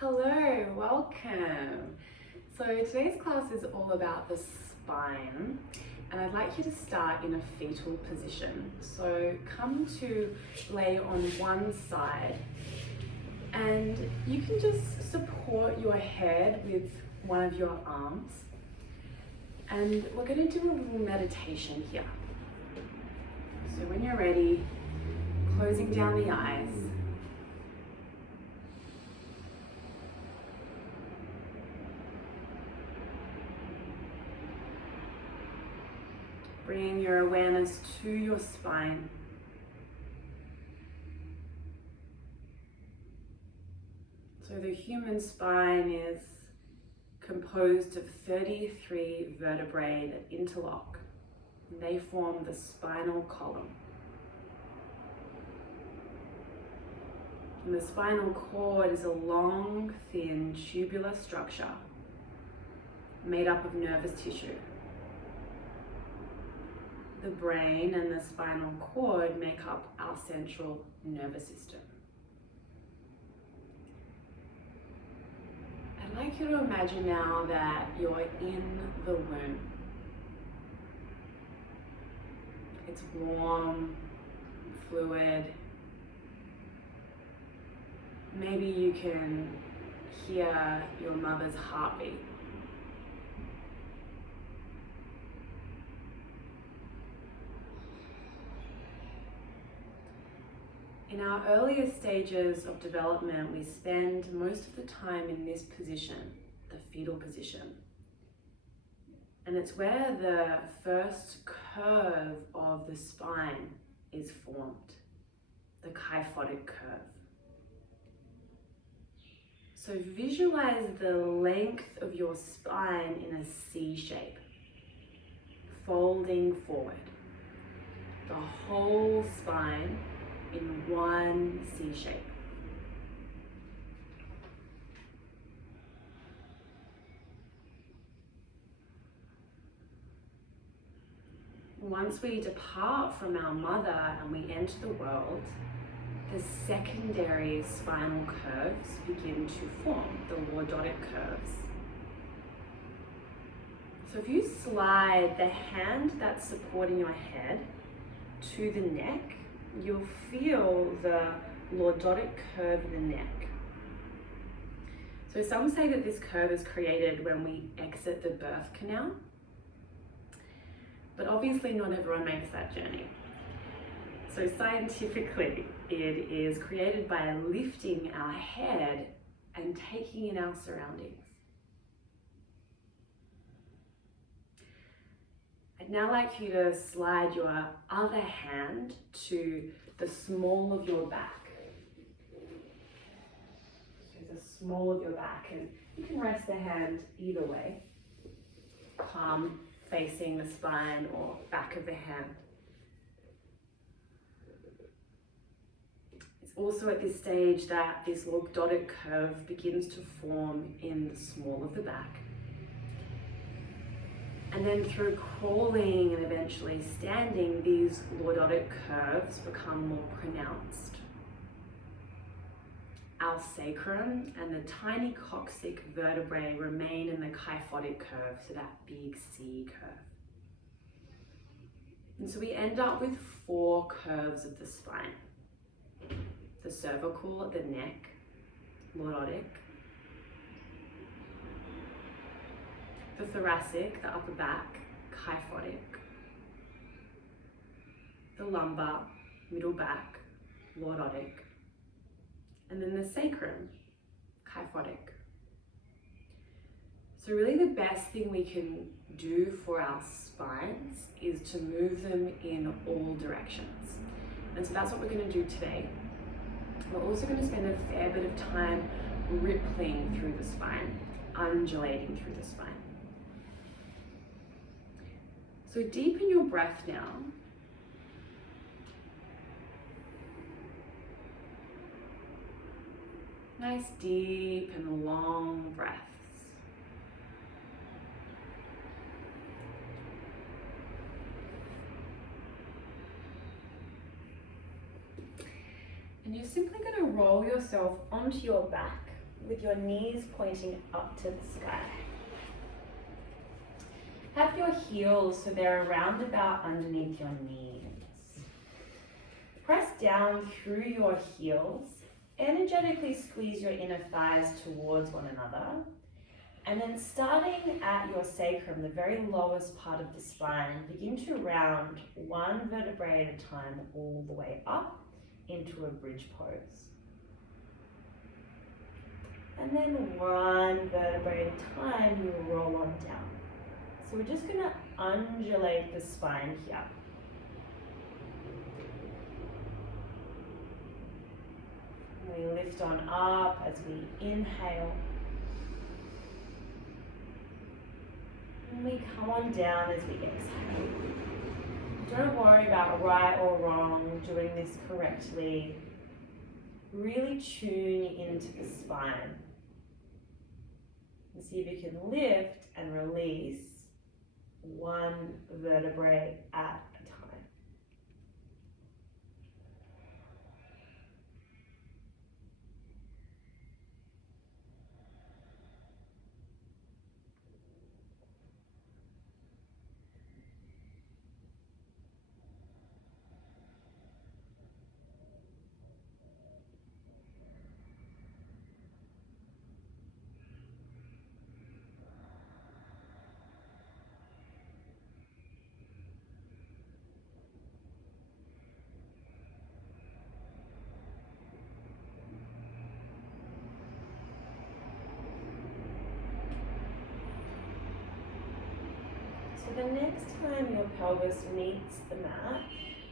Hello, welcome. So today's class is all about the spine, and I'd like you to start in a fetal position. So come to lay on one side, and you can just support your head with one of your arms. And we're going to do a little meditation here. So when you're ready, closing down the eyes. Bringing your awareness to your spine. So the human spine is composed of 33 vertebrae that interlock. And they form the spinal column. And the spinal cord is a long, thin, tubular structure made up of nervous tissue. The brain and the spinal cord make up our central nervous system. I'd like you to imagine now that you're in the womb. It's warm, fluid. Maybe you can hear your mother's heartbeat. In our earlier stages of development, we spend most of the time in this position, the fetal position. And it's where the first curve of the spine is formed, the kyphotic curve. So visualize the length of your spine in a C shape, folding forward. The whole spine in one C shape. Once we depart from our mother and we enter the world, the secondary spinal curves begin to form, the lordotic curves. So if you slide the hand that's supporting your head to the neck, you'll feel the lordotic curve in the neck. So some say that this curve is created when we exit the birth canal, but obviously not everyone makes that journey. So scientifically, it is created by lifting our head and taking in our surroundings. I'd now like you to slide your other hand to the small of your back. So the small of your back, and you can rest the hand either way, palm facing the spine or back of the hand. It's also at this stage that this lordotic curve begins to form in the small of the back. And then through crawling and eventually standing, these lordotic curves become more pronounced. Our sacrum and the tiny coccyx vertebrae remain in the kyphotic curve, so that big C curve. And so we end up with 4 curves of the spine. The cervical at the neck, lordotic. The thoracic, the upper back, kyphotic. The lumbar, middle back, lordotic. And then the sacrum, kyphotic. So really the best thing we can do for our spines is to move them in all directions. And so that's what we're going to do today. We're also going to spend a fair bit of time rippling through the spine, undulating through the spine. So deepen your breath now. Nice deep and long breaths. And you're simply going to roll yourself onto your back with your knees pointing up to the sky. Have your heels so they're around about underneath your knees. Press down through your heels. Energetically squeeze your inner thighs towards one another. And then starting at your sacrum, the very lowest part of the spine, begin to round one vertebrae at a time all the way up into a bridge pose. And then one vertebrae at a time, you will roll on down. So we're just going to undulate the spine here. We lift on up as we inhale. And we come on down as we exhale. Don't worry about right or wrong, doing this correctly. Really tune into the spine. And see if you can lift and release one vertebrae at a time. So the next time your pelvis meets the mat,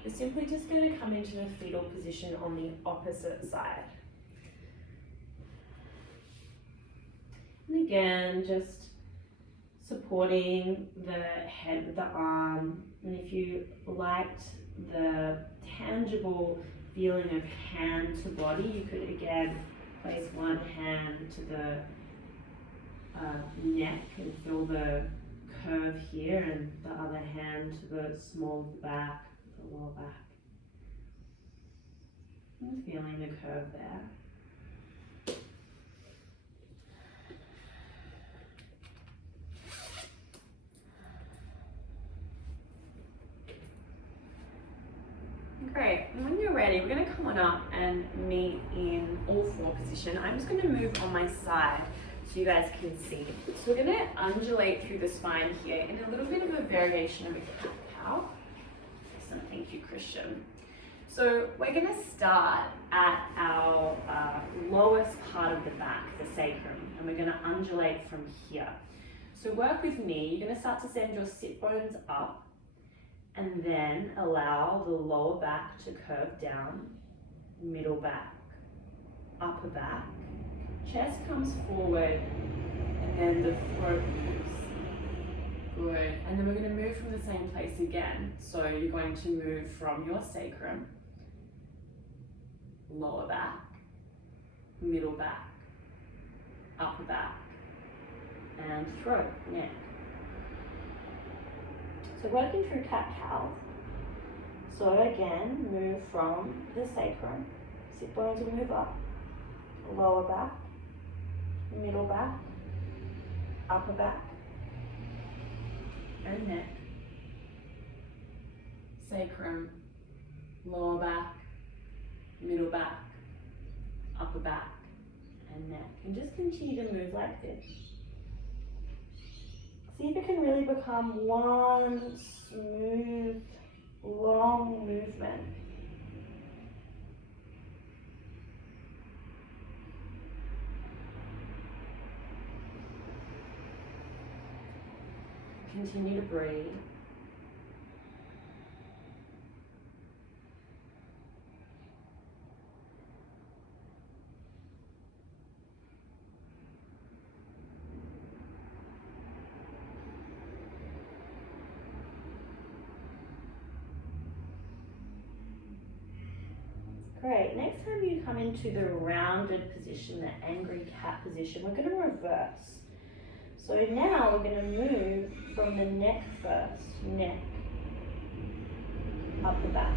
you're simply just going to come into the fetal position on the opposite side. And again, just supporting the head with the arm. And if you liked the tangible feeling of hand to body, you could again place one hand to the neck and feel the curve here, and the other hand to the small of the back, the lower back. And feeling the curve there. Great, and when you're ready, we're going to come on up and meet in all four position. I'm just going to move on my side so you guys can see. So we're going to undulate through the spine here in a little bit of a variation of a cat-cow. Excellent, thank you, Christian. So we're going to start at our lowest part of the back, the sacrum, and we're going to undulate from here. So work with me. You're going to start to send your sit bones up, and then allow the lower back to curve down, middle back, upper back. Chest comes forward, and then the throat moves. Good. And then we're going to move from the same place again. So you're going to move from your sacrum, lower back, middle back, upper back, and throat, neck. So working through cat-cow. So again, move from the sacrum. Sit bones will move up, lower back, middle back, upper back, and neck. Sacrum, lower back, middle back, upper back, and neck. And just continue to move like this. See if it can really become one smooth, long movement. Continue to breathe. Great, next time you come into the rounded position, the angry cat position, we're going to reverse. So now we're going to move from the neck first, neck, upper back,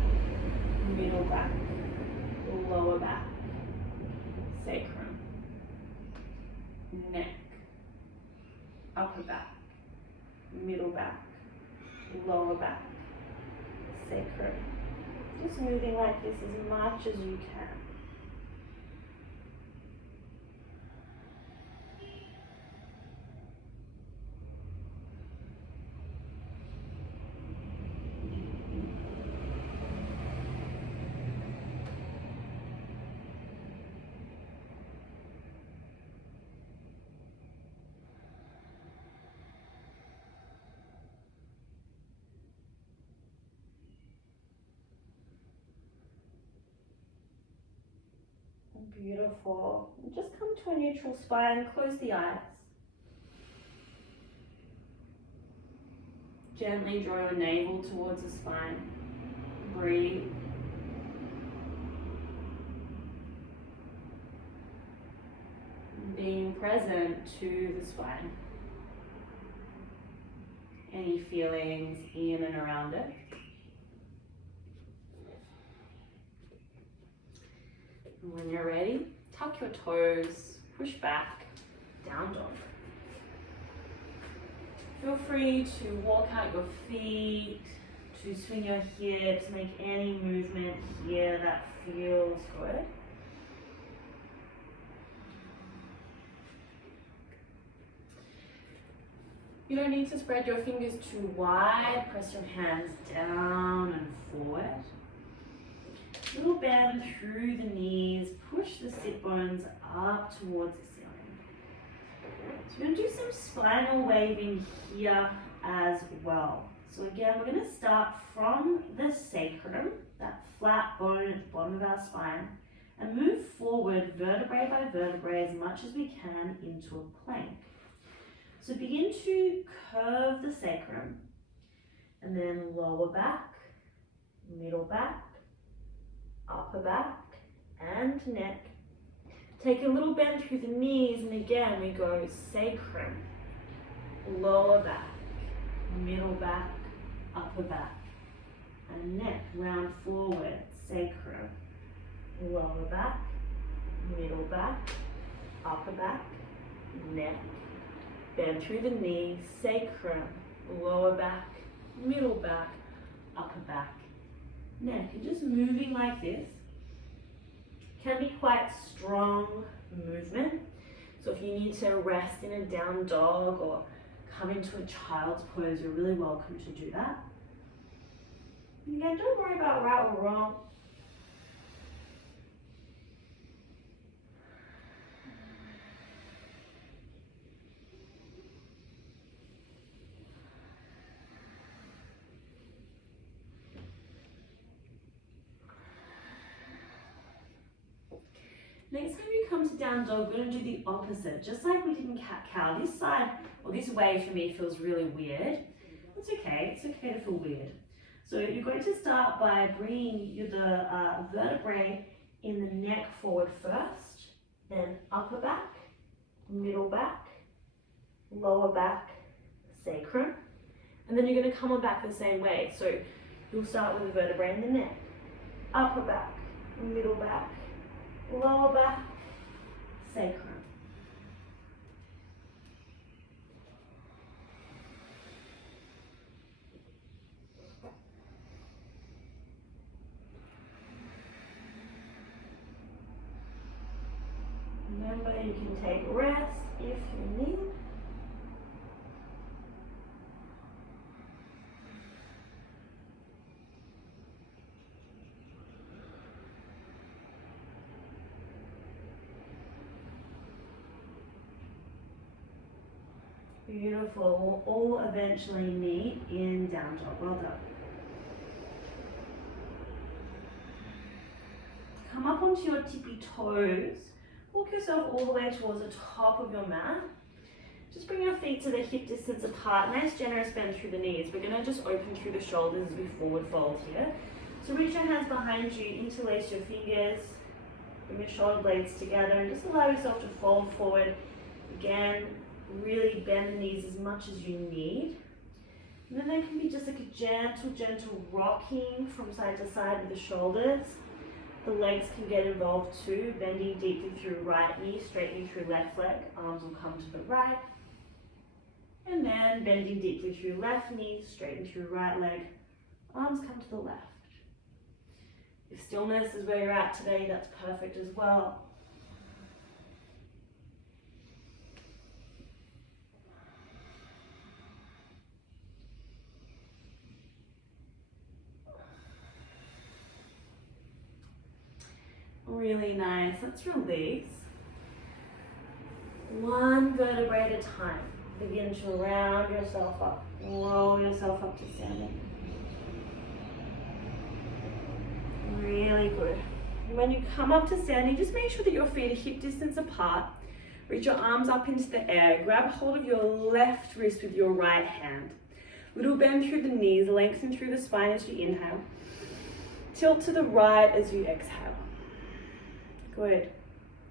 middle back, lower back, sacrum. neck, upper back, middle back, lower back, sacrum. Just moving like this as much as you can. Beautiful. Just come to a neutral spine, close the eyes. Gently draw your navel towards the spine. Breathe. Being present to the spine. Any feelings in and around it. And when you're ready, tuck your toes, push back, down dog. Feel free to walk out your feet, to swing your hips, make any movement here that feels good. You don't need to spread your fingers too wide, press your hands down and forward. Little bend through the knees, push the sit bones up towards the ceiling. So we're going to do some spinal waving here as well. So again, we're going to start from the sacrum, that flat bone at the bottom of our spine, and move forward vertebrae by vertebrae as much as we can into a plank. So begin to curve the sacrum, and then lower back, middle back, upper back and neck. Take a little bend through the knees, and again we go sacrum, lower back, middle back, upper back, and neck. Round forward, sacrum, lower back, middle back, upper back, neck. Bend through the knees, sacrum, lower back, middle back, upper back, neck. And just moving like this can be quite strong movement. So if you need to rest in a down dog or come into a child's pose, you're really welcome to do that. And again, don't worry about right or wrong. Next time you come to down dog, we're going to do the opposite, just like we did in cat-cow. This side, or this way for me, feels really weird. It's okay to feel weird. So you're going to start by bringing the vertebrae in the neck forward first, then upper back, middle back, lower back, sacrum, and then you're going to come on back the same way. So you'll start with the vertebrae in the neck, upper back, middle back, lower back, sacrum. Remember, you can take rest if you need. Beautiful. We'll all eventually meet in down dog. Well done. Come up onto your tippy toes. Walk yourself all the way towards the top of your mat. Just bring your feet to the hip distance apart. Nice generous bend through the knees. We're going to just open through the shoulders as we forward fold here. So reach your hands behind you, interlace your fingers, bring your shoulder blades together, and just allow yourself to fold forward. Again, really bend the knees as much as you need. And then there can be just like a gentle rocking from side to side with the shoulders. The legs can get involved too, bending deeply through right knee, straightening through left leg, arms will come to the right. And then bending deeply through left knee, straighten through right leg, arms come to the left. If stillness is where you're at today, that's perfect as well. Really nice. Let's release. One vertebrae at a time. Begin to round yourself up. Roll yourself up to standing. Really good. And when you come up to standing, just make sure that your feet are hip distance apart. Reach your arms up into the air. Grab hold of your left wrist with your right hand. Little bend through the knees, lengthen through the spine as you inhale. Tilt to the right as you exhale. Good.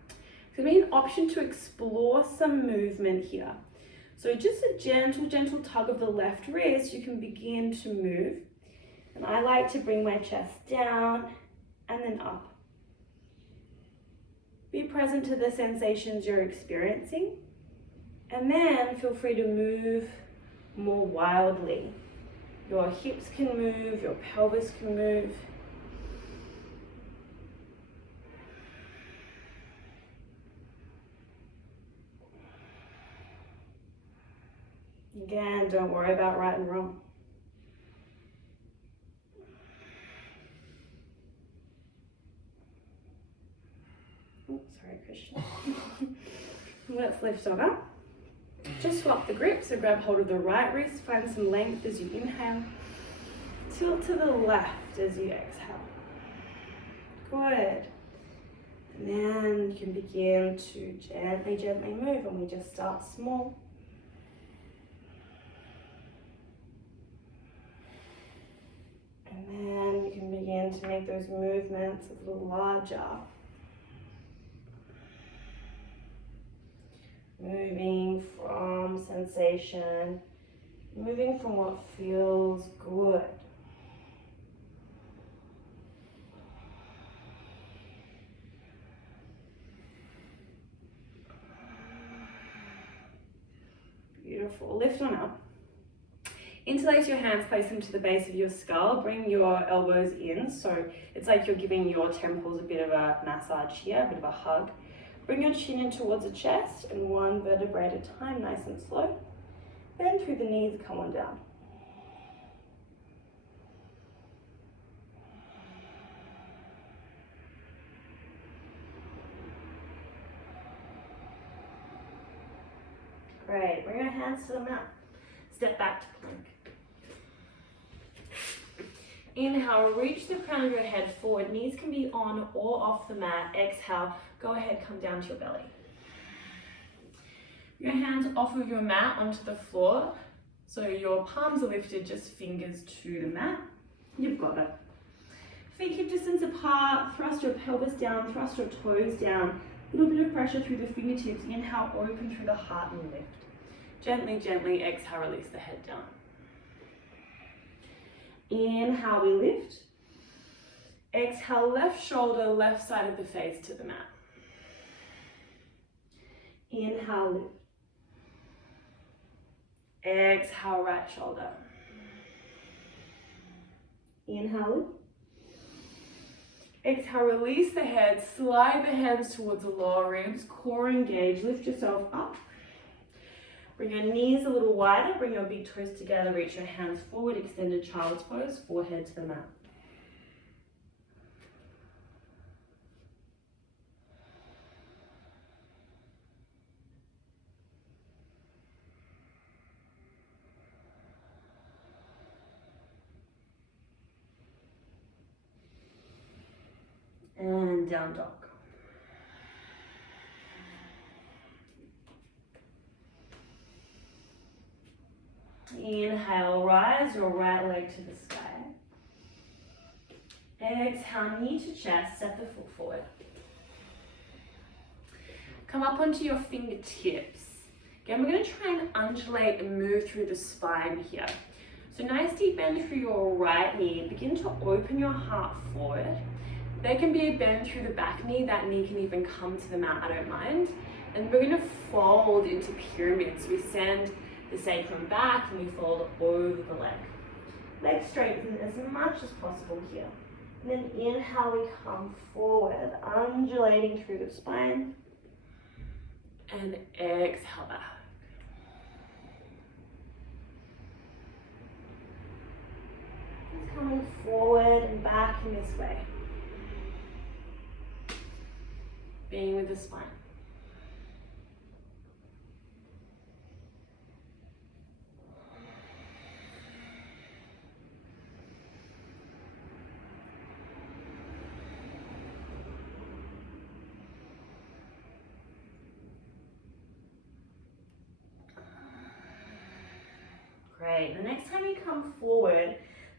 It's going to be an option to explore some movement here. So just a gentle tug of the left wrist, you can begin to move. And I like to bring my chest down and then up. Be present to the sensations you're experiencing. And then feel free to move more wildly. Your hips can move, your pelvis can move. Again, don't worry about right and wrong. Oh, sorry, Krishna. Let's lift on up. Just swap the grip, so grab hold of the right wrist, find some length as you inhale. Tilt to the left as you exhale. Good. And then you can begin to gently move, and we just start small. And then you can begin to make those movements a little larger. Moving from sensation, moving from what feels good. Beautiful. Lift on up. Interlace your hands, place them to the base of your skull. Bring your elbows in, so it's like you're giving your temples a bit of a massage here, a bit of a hug. Bring your chin in towards the chest, and one vertebrae at a time, nice and slow. Bend through the knees, come on down. Great, bring your hands to the mat. Step back to plank. Inhale, reach the crown of your head forward. Knees can be on or off the mat. Exhale, go ahead, come down to your belly. Your hands off of your mat onto the floor. So your palms are lifted, just fingers to the mat. You've got it. Feet hip distance apart. Thrust your pelvis down, thrust your toes down. A little bit of pressure through the fingertips. Inhale, open through the heart and lift. Gently, exhale, release the head down. Inhale, we lift. Exhale, left shoulder, left side of the face to the mat. Inhale, lift. Exhale, right shoulder. Inhale, lift. Exhale, release the head, slide the hands towards the lower ribs, core engage, lift yourself up. Bring your knees a little wider, bring your big toes together, reach your hands forward, extended child's pose, forehead to the mat. And down dog. Inhale, rise your right leg to the sky. Exhale, knee to chest, step the foot forward. Come up onto your fingertips. Again, we're going to try and undulate and move through the spine here. So nice deep bend through your right knee. Begin to open your heart forward. There can be a bend through the back knee. That knee can even come to the mat, I don't mind. And we're gonna fold into pyramids. We send the sacrum back and we fold over the leg. Leg straighten as much as possible here. And then inhale, we come forward, undulating through the spine. And exhale back. Just coming forward and back in this way. Being with the spine. Great. The next time you come forward,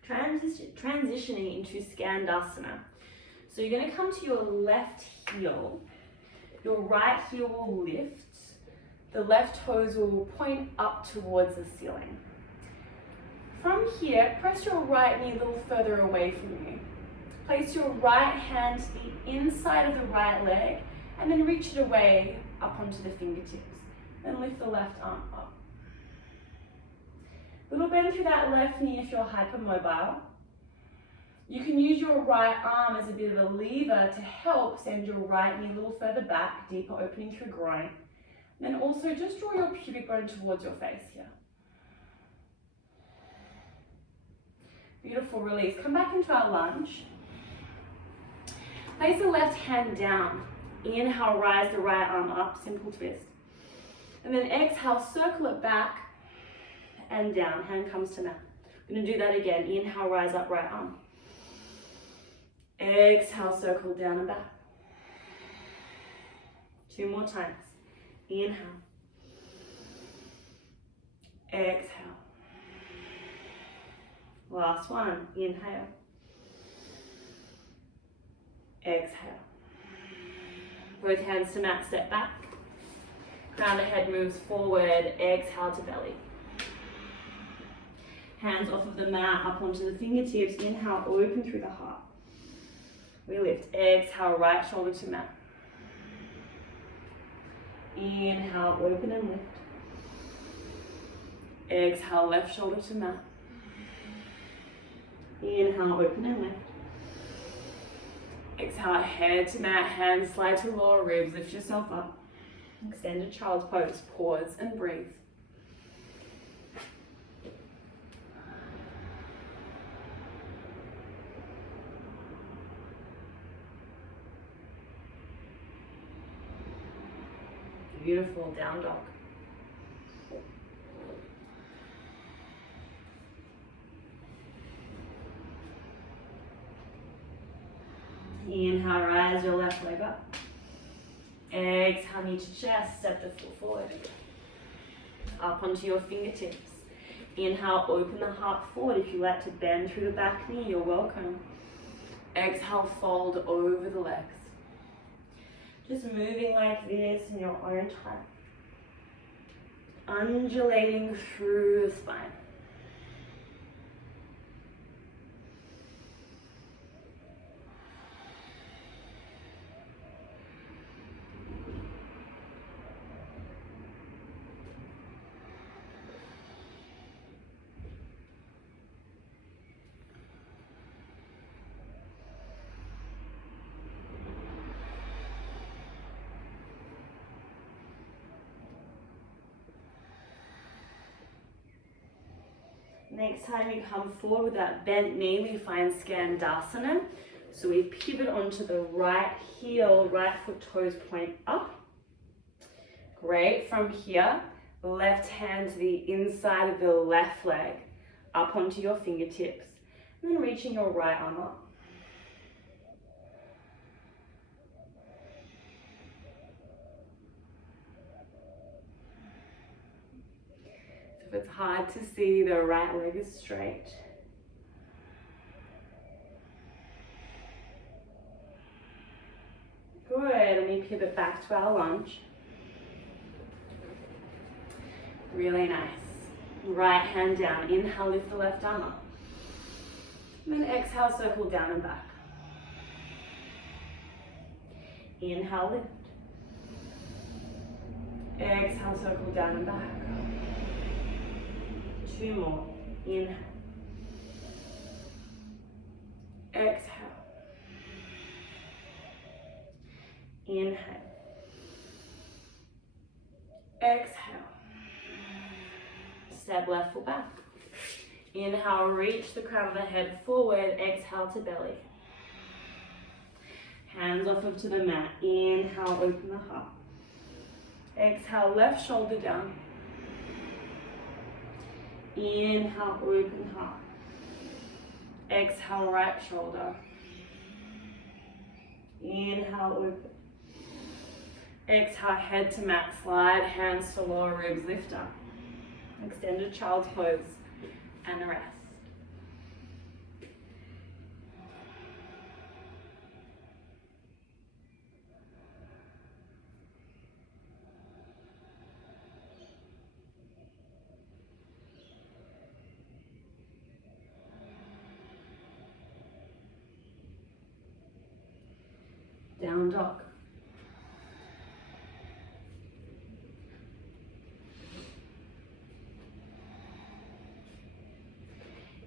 transitioning into Skandasana. So you're going to come to your left heel. Your right heel will lift. The left toes will point up towards the ceiling. From here, press your right knee a little further away from you. Place your right hand to the inside of the right leg and then reach it away up onto the fingertips. Then lift the left arm up. Little bend through that left knee if you're hypermobile. You can use your right arm as a bit of a lever to help send your right knee a little further back, deeper opening through groin. And then also just draw your pubic bone towards your face here. Beautiful release. Come back into our lunge. Place the left hand down. Inhale, rise the right arm up, simple twist. And then exhale, circle it back and down, hand comes to mat. We're gonna do that again. Inhale, rise up, right arm. Exhale, circle down and back. 2 more times. Inhale. Exhale. Last one. Inhale. Exhale. Both hands to mat, step back. Crown of head moves forward, exhale to belly. Hands off of the mat, up onto the fingertips. Inhale, open through the heart. We lift, exhale, right shoulder to mat. Inhale, open and lift. Exhale, left shoulder to mat. Inhale, open and lift. Exhale, head to mat, hands slide to lower ribs, lift yourself up. Extended child's pose, pause and breathe. Beautiful, down dog. Inhale, rise your left leg up. Exhale, knee to chest, step the foot forward. Up onto your fingertips. Inhale, open the heart forward. If you like to bend through the back knee, you're welcome. Exhale, fold over the legs. Just moving like this in your own time. Undulating through the spine. Next time you come forward with that bent knee, we find Skandasana. So we pivot onto the right heel, right foot toes point up. Great. From here, left hand to the inside of the left leg, up onto your fingertips, and then reaching your right arm up. If it's hard to see, the right leg is straight. Good, and we pivot back to our lunge. Really nice. Right hand down, inhale, lift the left arm up. And then exhale, circle down and back. Inhale, lift. Exhale, circle down and back. 2 more. Inhale. Exhale. Inhale. Exhale. Step left foot back. Inhale, reach the crown of the head forward. Exhale to belly. Hands off to the mat. Inhale, open the heart. Exhale, left shoulder down. Inhale, open heart. Exhale, right shoulder. Inhale, open. Exhale, head to mat, slide hands to lower ribs, lift up. Extended child's pose and rest. Down dog.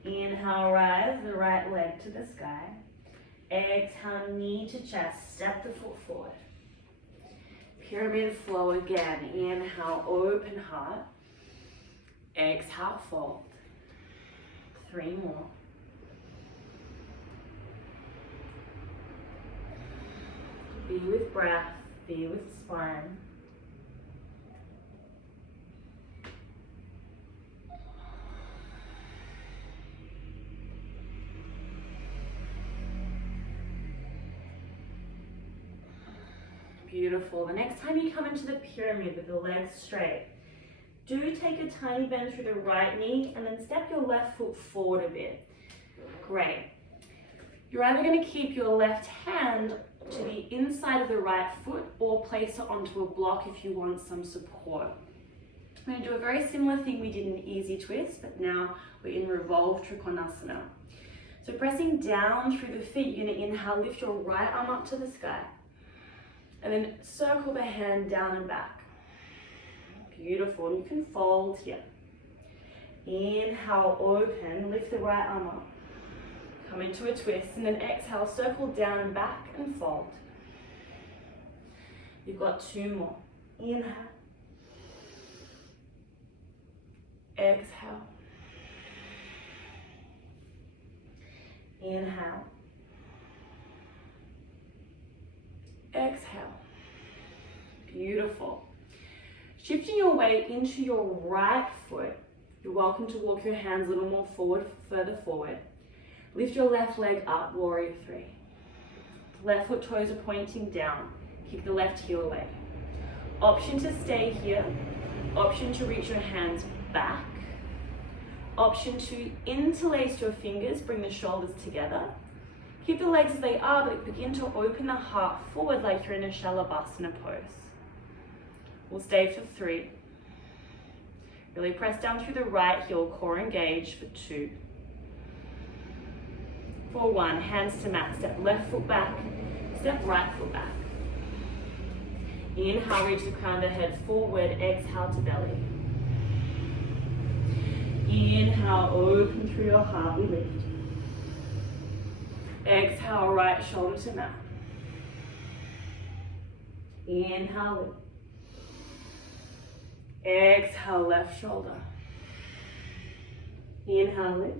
Inhale, rise the right leg to the sky. Exhale, knee to chest, step the foot forward. Pyramid flow again. Inhale, open heart. Exhale, fold. 3 more. Be with breath, be with spine. Beautiful. The next time you come into the pyramid with the legs straight, do take a tiny bend through the right knee and then step your left foot forward a bit. Great. You're either going to keep your left hand to the inside of the right foot or place it onto a block if you want some support. I'm going to do a very similar thing we did in easy twist, but now we're in revolve trikonasana. So pressing down through the feet, you're going to inhale, lift your right arm up to the sky, and then circle the hand down and back. Beautiful. And you can fold here. Inhale, open, lift the right arm up. Come into a twist, and then exhale, circle down and back and fold. You've got 2 more. Inhale. Exhale. Inhale. Exhale. Beautiful. Shifting your weight into your right foot, you're welcome to walk your hands a little more forward, further forward. Lift your left leg up, warrior 3. Left foot toes are pointing down. Kick the left heel away. Option to stay here. Option to reach your hands back. Option to interlace your fingers, bring the shoulders together. Keep the legs as they are, but begin to open the heart forward like you're in a Shalabhasana pose. We'll stay for 3. Really press down through the right heel, core engaged for 2. For 1, hands to mat, step left foot back, step right foot back. Inhale, reach the crown of the head forward, exhale to belly. Inhale, open through your heart, we lift. Exhale, right shoulder to mat. Inhale, lift. Exhale, left shoulder. Inhale, lift.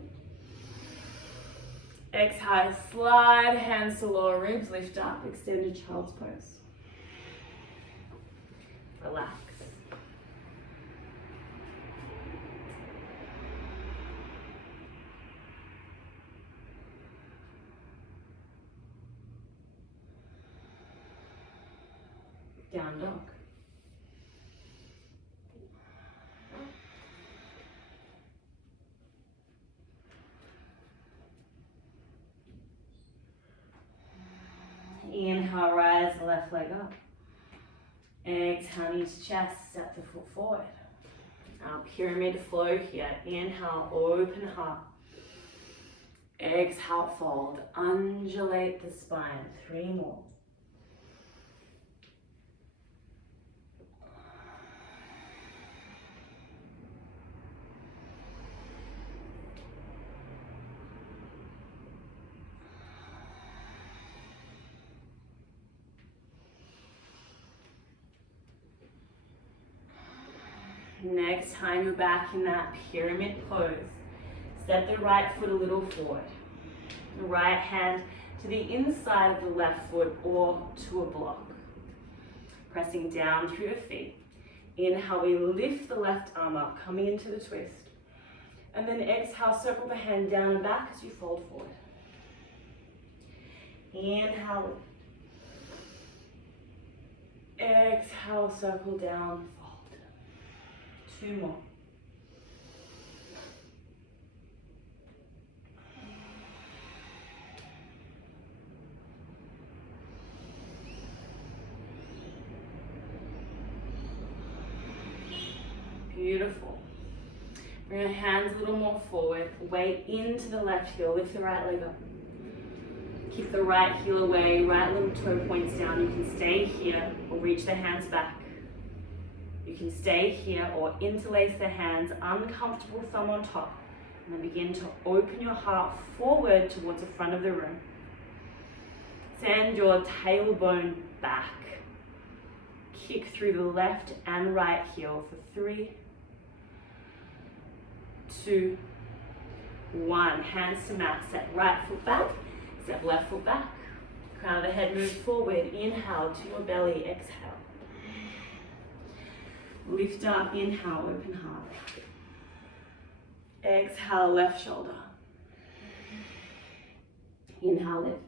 Exhale, slide hands to lower ribs, lift up, extended child's pose. Relax. Down dog. Inhale, rise the left leg up. Exhale, knee to chest, step the foot forward. Now pyramid flow here. Inhale, open heart. Exhale, fold. Undulate the spine. 3 more. Next time you're back in that pyramid pose, step the right foot a little forward. The right hand to the inside of the left foot or to a block. Pressing down through the feet. Inhale, we lift the left arm up, coming into the twist. And then exhale, circle the hand down and back as you fold forward. Inhale. Exhale, circle down, fold. 2 more. Beautiful. Bring your hands a little more forward. Weight into the left heel. Lift the right leg up. Keep the right heel away. Right little toe points down. You can stay here or reach the hands back. You can stay here or interlace the hands. Uncomfortable thumb on top. And then begin to open your heart forward towards the front of the room. Send your tailbone back. Kick through the left and right heel for 3, 2, 1. Hands to mat. Step right foot back. Step left foot back. Crown of the head moves forward. Inhale to your belly. Exhale. Lift up. Inhale. Open heart. Exhale. Left shoulder. Inhale. Lift.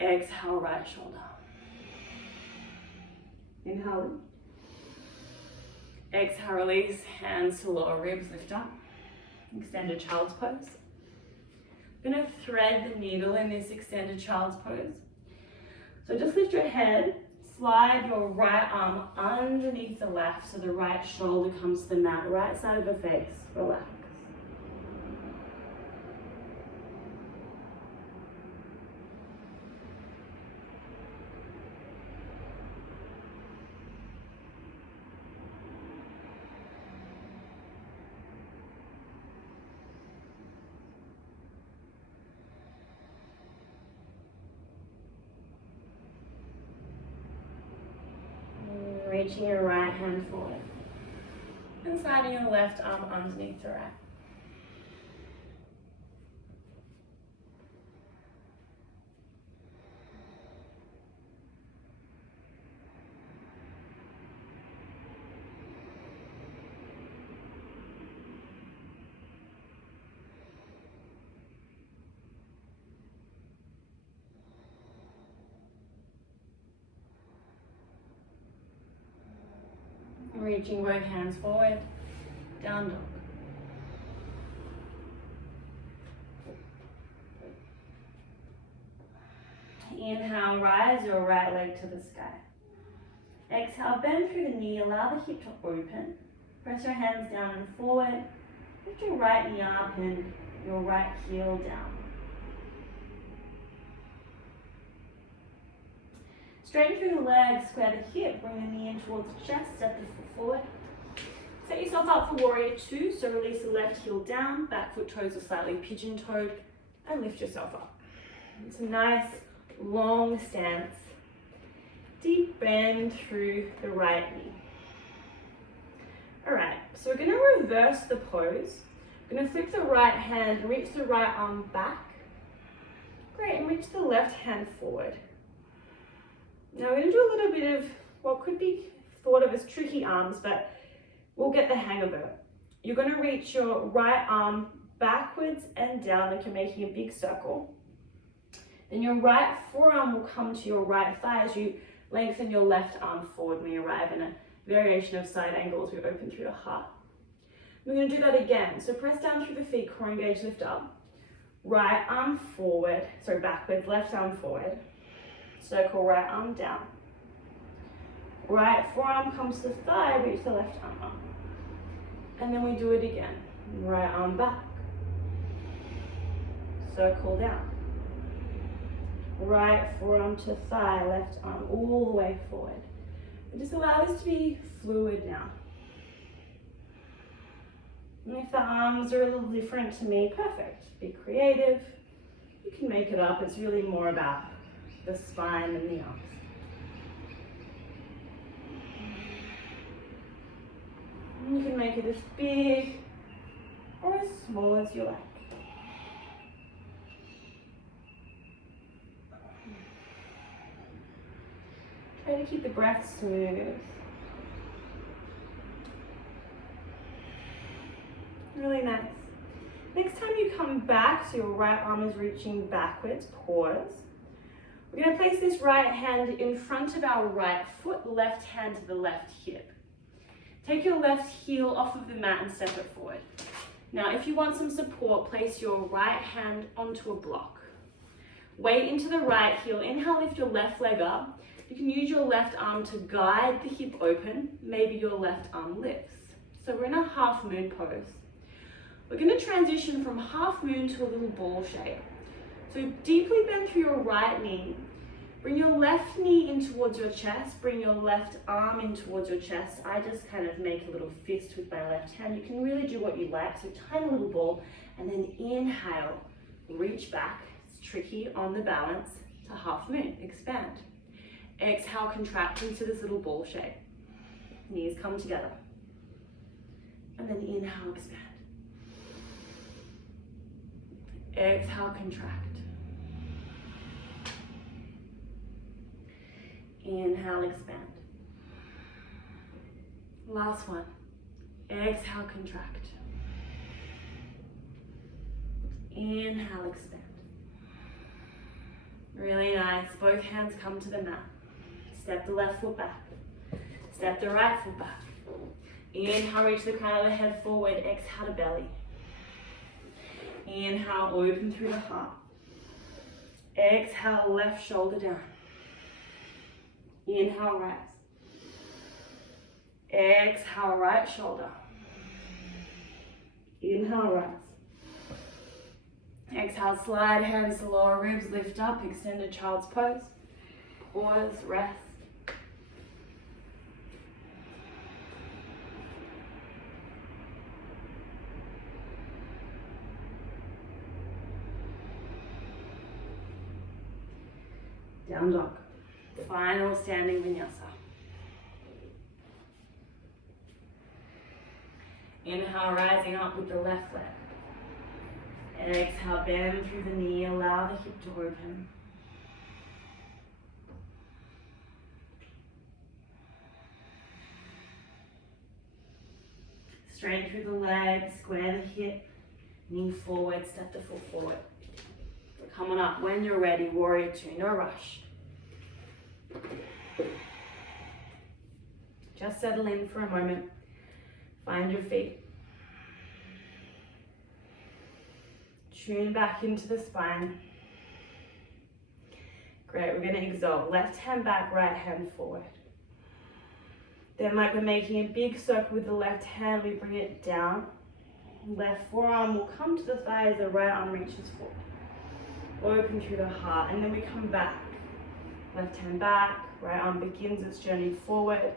Exhale. Right shoulder. Inhale. Exhale, release, hands to lower ribs, lift up. Extended child's pose. I'm going to thread the needle in this extended child's pose. So just lift your head, slide your right arm underneath the left so the right shoulder comes to the mat, right side of the face, relax. Reaching your right hand forward and sliding your left arm underneath the right. Reaching both hands forward, down dog. Inhale, rise your right leg to the sky. Exhale, bend through the knee, allow the hip to open. Press your hands down and forward. Lift your right knee up and your right heel down. Straighten through the legs, square the hip, bring the knee in towards the chest, step the foot forward. Set yourself up for warrior 2, so release the left heel down, back foot toes are slightly pigeon-toed, and lift yourself up. It's a nice, long stance. Deep bend through the right knee. All right, so we're gonna reverse the pose. We're gonna flip the right hand, reach the right arm back. Great, and reach the left hand forward. Now we're going to do a little bit of what could be thought of as tricky arms, but we'll get the hang of it. You're going to reach your right arm backwards and down like you're making a big circle. Then your right forearm will come to your right thigh as you lengthen your left arm forward when you arrive in a variation of side angles. We open through the heart. We're going to do that again. So press down through the feet, core engage, lift up. Right arm forward, backwards, left arm forward. Circle right arm down. Right forearm comes to the thigh, reach the left arm up. And then we do it again. Right arm back. Circle down. Right forearm to thigh, left arm all the way forward. And just allow this to be fluid now. And if the arms are a little different to me, perfect. Be creative. You can make it up. It's really more about the spine and the arms. you can make it as big or as small as you like. Try to keep the breath smooth. Really nice. Next time you come back, so your right arm is reaching backwards, pause. We're going to place this right hand in front of our right foot, left hand to the left hip. Take your left heel off of the mat and step it forward. Now, if you want some support, place your right hand onto a block. Weight into the right heel. Inhale, lift your left leg up. You can use your left arm to guide the hip open. Maybe your left arm lifts. So we're in a half moon pose. We're going to transition from half moon to a little ball shape. So deeply bend through your right knee. Bring your left knee in towards your chest. Bring your left arm in towards your chest. I just kind of make a little fist with my left hand. You can really do what you like. So tiny little ball. And then inhale, reach back. It's tricky on the balance to half moon. Expand. Exhale, contract into this little ball shape. Knees come together. And then inhale, expand. Exhale, contract. Inhale, expand. Last one. Exhale, contract. Inhale, expand. Really nice. Both hands come to the mat. Step the left foot back. Step the right foot back. Inhale, reach the crown of the head forward. Exhale to belly. Inhale, open through the heart. Exhale, left shoulder down. Inhale, rise. Exhale, right shoulder. Inhale, rise. Exhale, slide hands to lower ribs, lift up, extended child's pose. Pause, rest. Down dog. Final standing vinyasa. Inhale, rising up with the left leg. And exhale, bend through the knee, allow the hip to open. Straight through the legs, square the hip, knee forward, step the foot forward. Come on up when you're ready, warrior two, no rush. Just settle in for a moment. Find your feet. Tune back into the spine. Great, we're going to exalt. Left hand back, right hand forward. Then like we're making a big circle with the left hand, we bring it down. Left forearm will come to the thigh as the right arm reaches forward. Open through the heart, and then we come back. Left hand back, right arm begins its journey forward.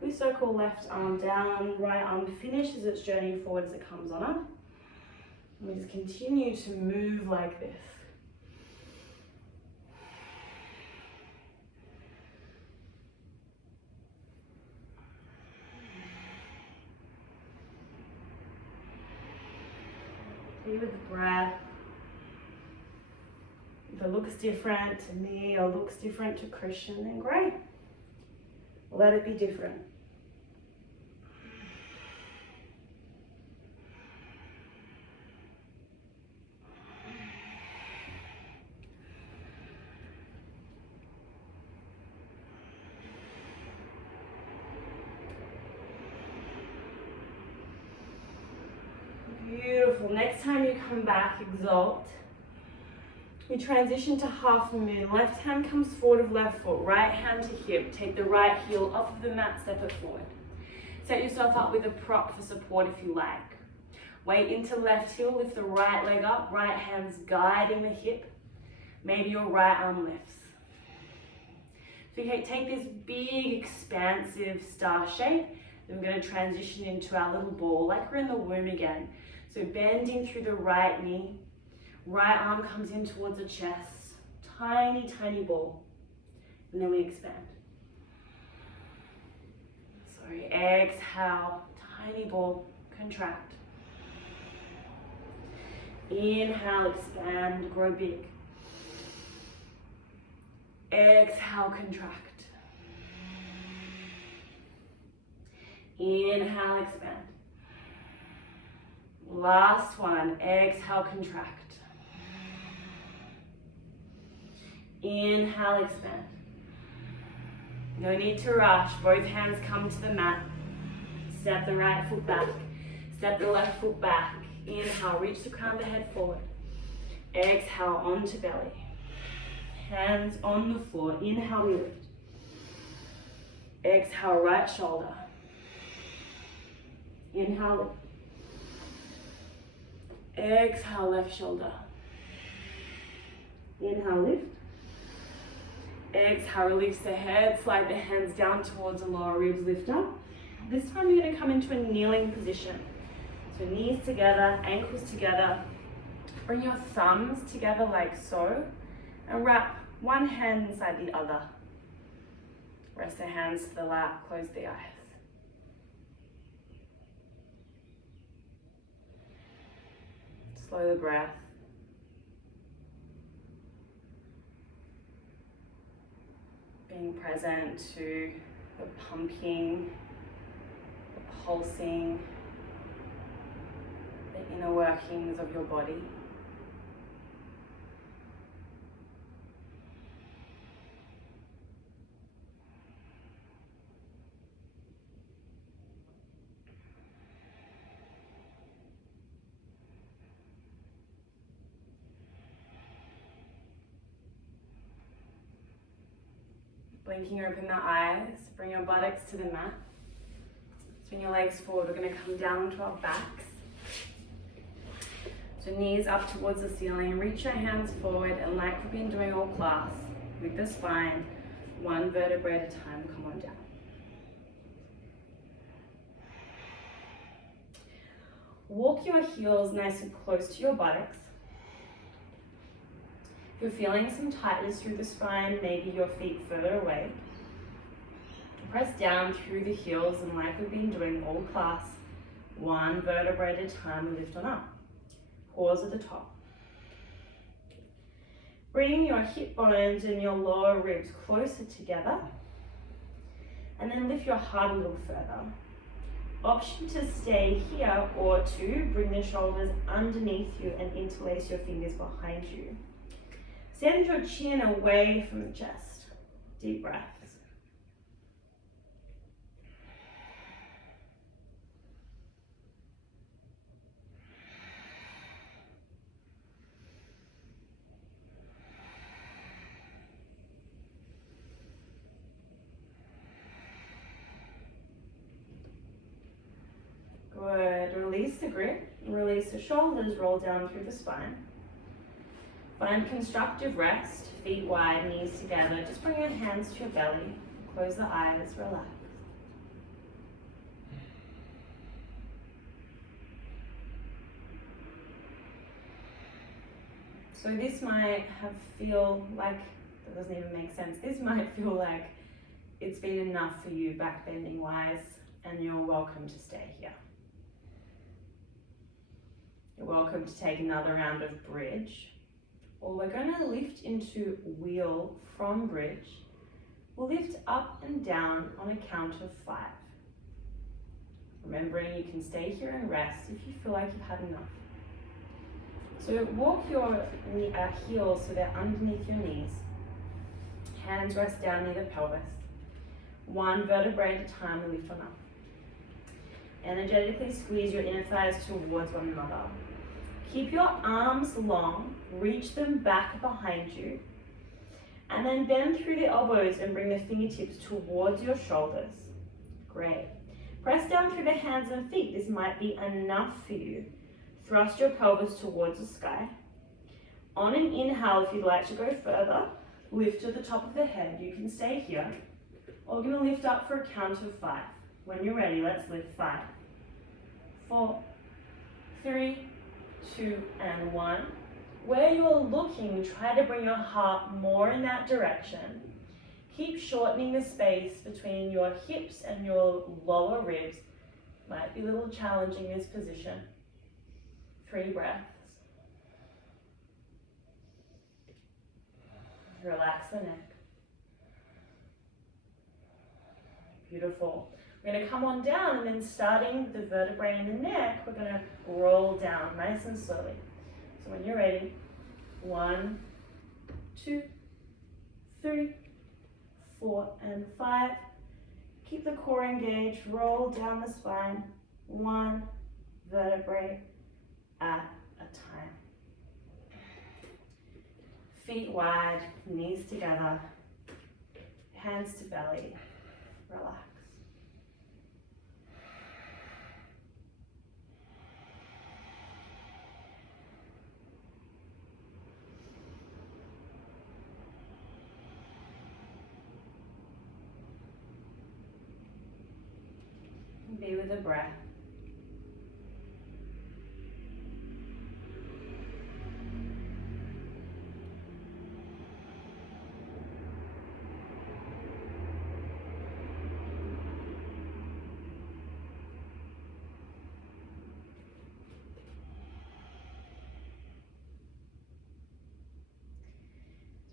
We circle left arm down, right arm finishes its journey forward as it comes on up. And we just continue to move like this. Be with the breath. If it looks different to me or looks different to Christian, then great. Let it be different. Beautiful. Next time you come back, exalt. We transition to half moon. Left hand comes forward of left foot, right hand to hip. Take the right heel off of the mat, step it forward. Set yourself up with a prop for support if you like. Weight into left heel, lift the right leg up, right hand's guiding the hip. Maybe your right arm lifts. So you take this big, expansive star shape. Then we're going to transition into our little ball, like we're in the womb again. So bending through the right knee. Right arm comes in towards the chest. Tiny, tiny ball. And then we expand. Sorry, exhale. tiny ball, contract. Inhale, expand, grow big. Exhale, contract. Inhale, expand. Last one, exhale, contract. Inhale, expand. No need to rush, both hands come to the mat. Step the right foot back, step the left foot back. Inhale, reach the crown of the head forward. Exhale, onto belly. Hands on the floor, inhale, we lift. Exhale, right shoulder. Inhale, lift. Exhale, left shoulder. Inhale, lift. Exhale, release the head, slide the hands down towards the lower ribs, lift up. This time you're going to come into a kneeling position. So knees together, ankles together. Bring your thumbs together like so, and wrap one hand inside the other. Rest the hands to the lap, close the eyes. Slow the breath. Being present to the pumping, the pulsing, the inner workings of your body. Blinking open the eyes, bring your buttocks to the mat. Swing your legs forward, we're going to come down onto our backs. So knees up towards the ceiling, reach your hands forward, and like we've been doing all class, with the spine, one vertebrae at a time, come on down. Walk your heels nice and close to your buttocks. If you're feeling some tightness through the spine, maybe your feet further away, press down through the heels, and like we've been doing all class, one vertebrae at a time, lift on up. Pause at the top. Bring your hip bones and your lower ribs closer together, and then lift your heart a little further. Option to stay here, or to bring the shoulders underneath you and interlace your fingers behind you. Send your chin away from the chest. Deep breaths. Good. Release the grip. Release the shoulders, roll down through the spine. Find constructive rest, feet wide, knees together. Just bring your hands to your belly. Close the eyes, relax. So this might feel like, that doesn't even make sense. This might feel like it's been enough for you back bending wise, and you're welcome to stay here. You're welcome to take another round of bridge. Or we're going to lift into wheel from bridge. We'll lift up and down on a count of 5. Remembering you can stay here and rest if you feel like you've had enough. So walk your heels so they're underneath your knees. Hands rest down near the pelvis. One vertebrae at a time, we lift on up. Energetically squeeze your inner thighs towards one another. Keep your arms long, reach them back behind you, and then bend through the elbows and bring the fingertips towards your shoulders. Great. Press down through the hands and feet. This might be enough for you. Thrust your pelvis towards the sky. On an inhale, if you'd like to go further, lift to the top of the head. You can stay here. Or we're going to lift up for a count of 5. When you're ready, let's lift 5, 4, 3, 2, and 1. Where you're looking, try to bring your heart more in that direction. Keep shortening the space between your hips and your lower ribs. Might be a little challenging this position. 3 breaths. Relax the neck. Beautiful. We're going to come on down, and then starting the vertebrae in the neck, we're going to roll down nice and slowly. So when you're ready, 1, 2, 3, 4, and 5. Keep the core engaged, roll down the spine, 1 vertebrae at a time. Feet wide, knees together, hands to belly, relax. Be with the breath.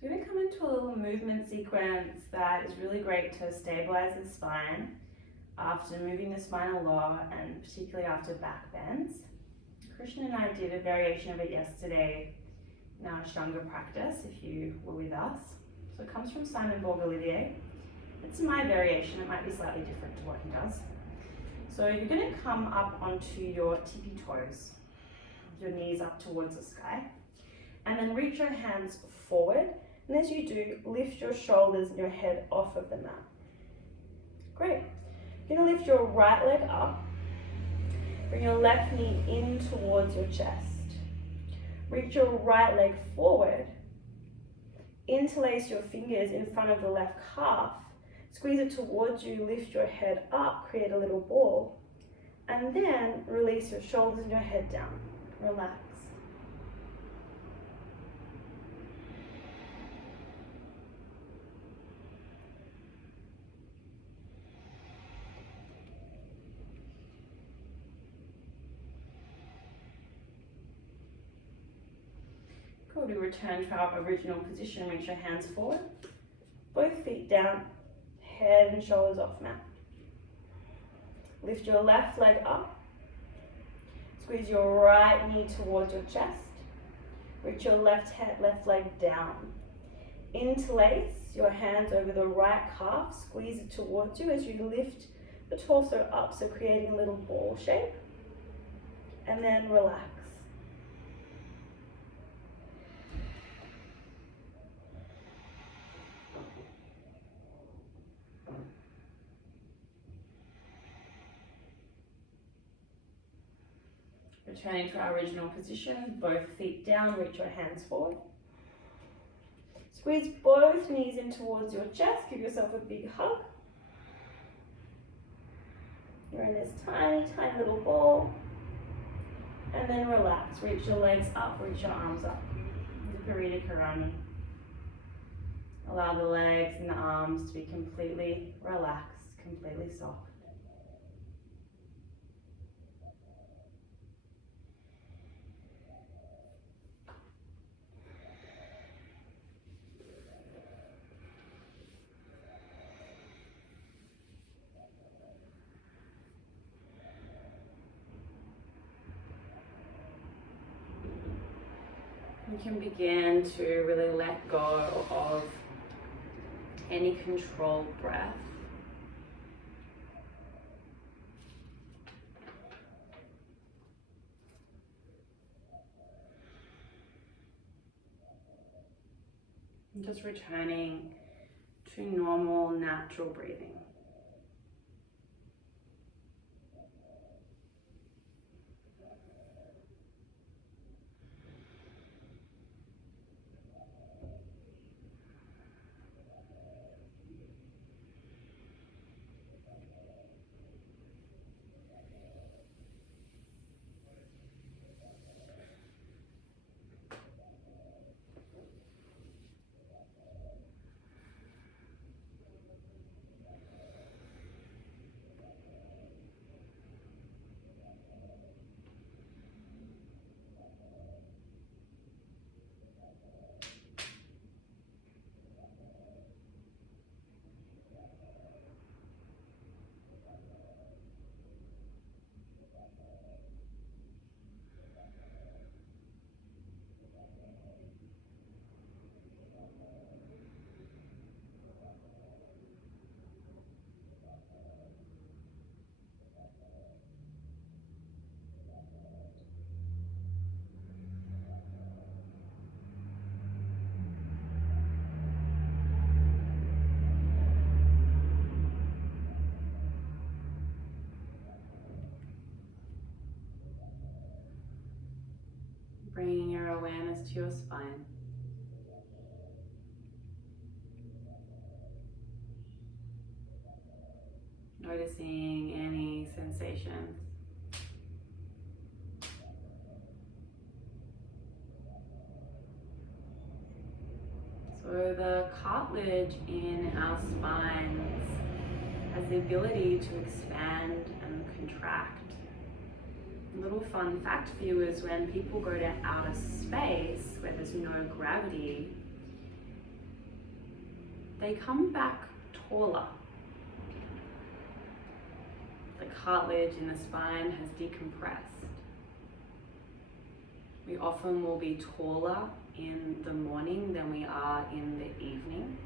So we're going to come into a little movement sequence that is really great to stabilize the spine after moving the spinal law, and particularly after back bends. Christian and I did a variation of it yesterday in our stronger practice, if you were with us. So it comes from Simon Borg-Olivier. It's my variation, it might be slightly different to what he does. So you're going to come up onto your tippy toes, your knees up towards the sky, and then reach your hands forward, and as you do, lift your shoulders and your head off of the mat. Great. You're going to lift your right leg up, bring your left knee in towards your chest. Reach your right leg forward, interlace your fingers in front of the left calf, squeeze it towards you, lift your head up, create a little ball, and then release your shoulders and your head down. Relax. Cool. We return to our original position. Reach your hands forward, both feet down, head and shoulders off mat. Lift your left leg up, squeeze your right knee towards your chest, reach your left leg down. Interlace your hands over the right calf, squeeze it towards you as you lift the torso up, so creating a little ball shape, and then relax. Returning to our original position, both feet down, reach your hands forward. Squeeze both knees in towards your chest, give yourself a big hug. You're in this tiny, tiny little ball. And then relax, reach your legs up, reach your arms up. Viparita Karani. Allow the legs and the arms to be completely relaxed, completely soft. You can begin to really let go of any controlled breath. And just returning to normal, natural breathing. Bringing your awareness to your spine. Noticing any sensations. So the cartilage in our spines has the ability to expand and contract. A little fun fact for you is when people go to outer space where there's no gravity, they come back taller. The cartilage in the spine has decompressed. We often will be taller in the morning than we are in the evening.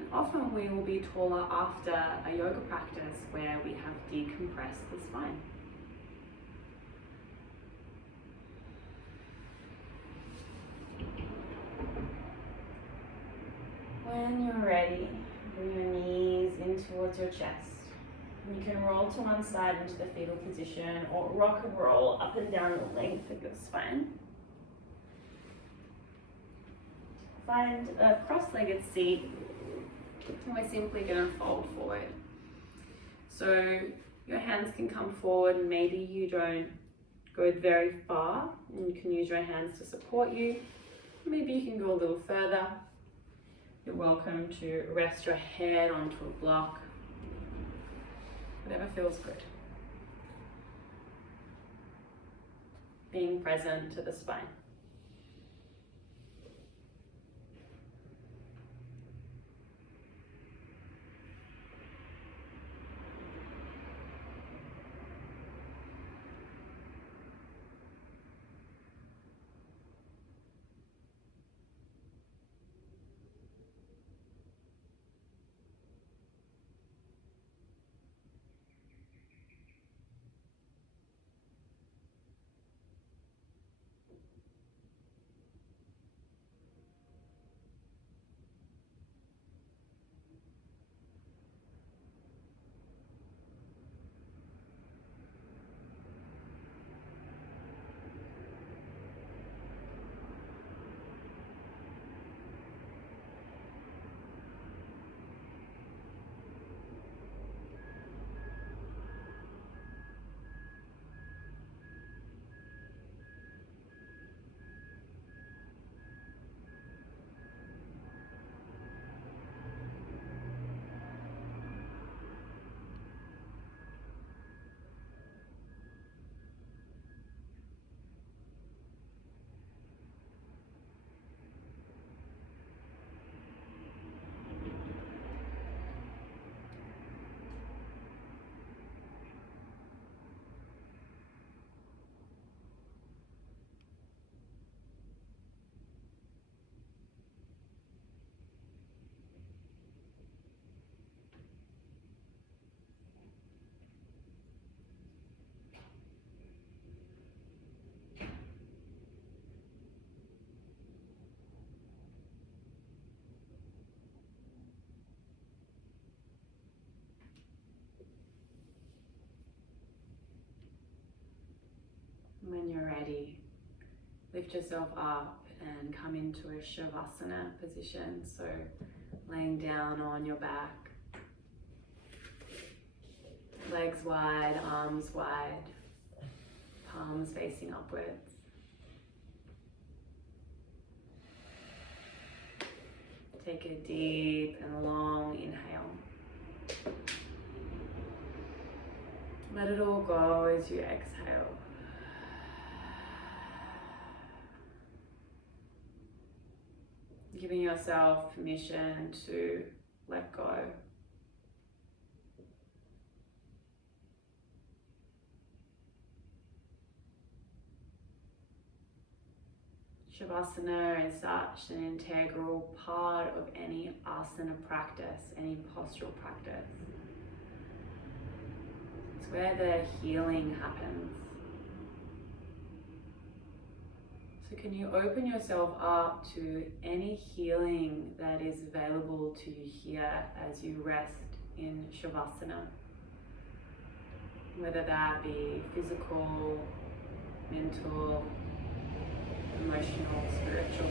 And often we will be taller after a yoga practice where we have decompressed the spine. When you're ready, bring your knees in towards your chest. You can roll to one side into the fetal position or rock and roll up and down the length of your spine. Find a cross-legged seat and we're simply going to fold forward. So your hands can come forward and maybe you don't go very far and you can use your hands to support you. Maybe you can go a little further. You're welcome to rest your head onto a block. Whatever feels good. Being present to the spine. When you're ready, lift yourself up and come into a Shavasana position. So laying down on your back, legs wide, arms wide, palms facing upwards. Take a deep and long inhale. Let it all go as you exhale. Giving yourself permission to let go. Shavasana is such an integral part of any asana practice, any postural practice. It's where the healing happens. So can you open yourself up to any healing that is available to you here as you rest in Shavasana? Whether that be physical mental, emotional, spiritual.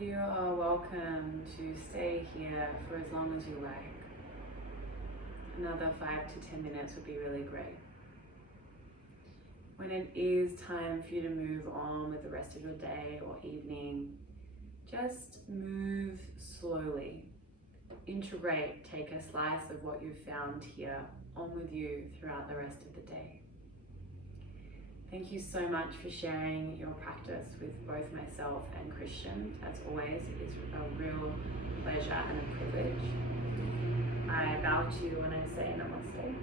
You are welcome to stay here for as long as you like. Another 5 to 10 minutes would be really great. When it is time for you to move on with the rest of your day or evening, just move slowly. Integrate, take a slice of what you've found here on with you throughout the rest of the day. Thank you so much for sharing your practice with both myself and Christian. As always, it is a real pleasure and a privilege. I bow to you when I say namaste.